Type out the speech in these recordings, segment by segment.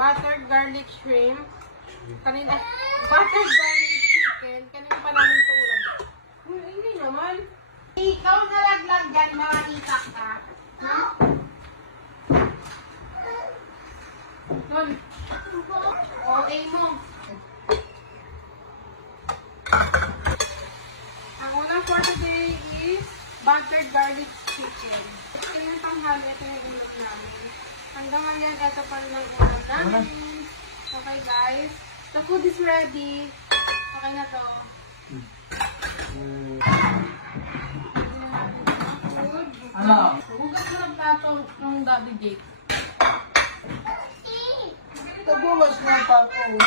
buttered garlic shrimp. Kanina, buttered garlic chicken. Kanina pa namin ito ulam. Hindi naman. Ikaw nalaglag dyan, mga itak ka. Ha? Nun. Okay mo. Ang unang for today is buttered garlic chicken. Ito yung tanghali, ito yung ulam namin. Hanggang ngayon, ito pa rin ang ulam namin. Okay guys, the food is ready. Okay na to. Ano? Hugas mo ng plato ng Daddy Jake. Tabuwas na pa ako.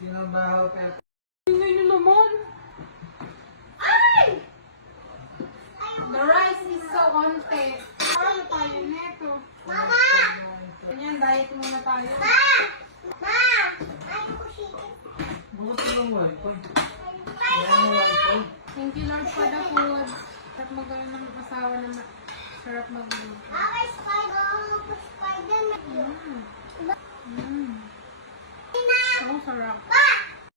Sino ba ako, Pepe? Tingnan nyo naman. The rice is so untamed. Ano tayo neto? Ganyan, diet muna tayo. Buti ng wifi. Wala ng wifi. Thank you Lord for the food. Sarap magkaroon ng asawa na sarap mag-food. Oh, sarap.